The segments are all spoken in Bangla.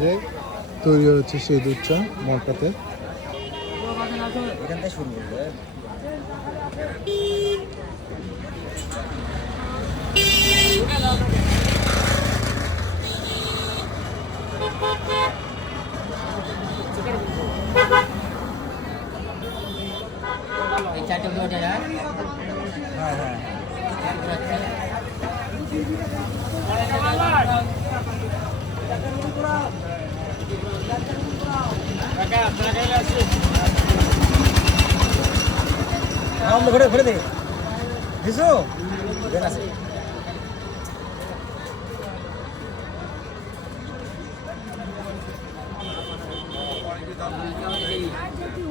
যে তৈরি হচ্ছে সেই দুধটা মটকাতে। এখান থেকে শুরু করবে। হ্যাঁ হ্যাঁ ঘুরে ঘুরে দে দিছো দেন আছে।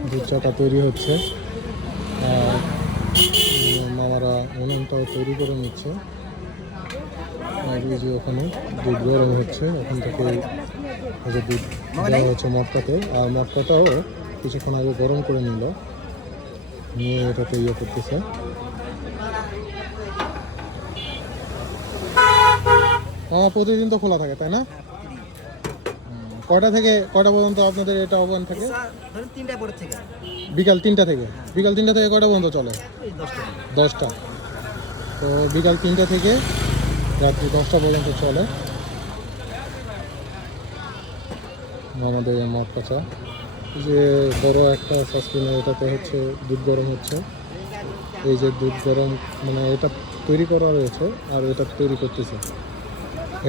দুধ চাটা তৈরি হচ্ছে আর মামারা উনুনটাও তৈরি করে নিচ্ছে। আর এই যে ওখানে দুধ গরম হচ্ছে, ওখান থেকে দুধ দেওয়া হচ্ছে মটকাতে। আর মটকাটাও কিছুক্ষণ আগে গরম করে নিয়ে এটাতে ইয়ে করতেছে। প্রতিদিন তো খোলা থাকে তাই না? কয়টা থেকে কয়টা পর্যন্ত আপনাদের এটা ওভেন থাকে? বিকাল 3টা থেকে। বিকাল 3টা থেকে কয়টা পর্যন্ত চলে? 10টা। তো বিকাল 3টা থেকে রাত্রি 10টা পর্যন্ত চলে আমাদের মটকা চা। যে বড় একটা সসপ্যানে এটাতে হচ্ছে দুধ গরম হচ্ছে। এই যে দুধ গরম মানে এটা তৈরি করা রয়েছে আর এটা তৈরি করতেছে,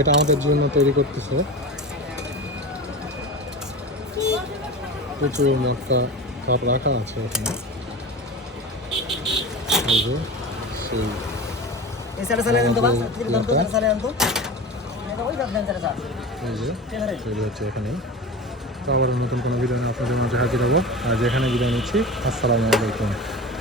এটা আমাদের জন্য তৈরি করতেছে। প্রচুর মটকা কাপ রাখা আছে এখানে। এই যে তৈরি হচ্ছে এখানে। তো আবার নতুন কোনো ভিডিও নিয়ে আপনাদের মাঝে হাজির হবো। আর যেখানে বিদায় নিচ্ছি, আসসালামু আলাইকুম।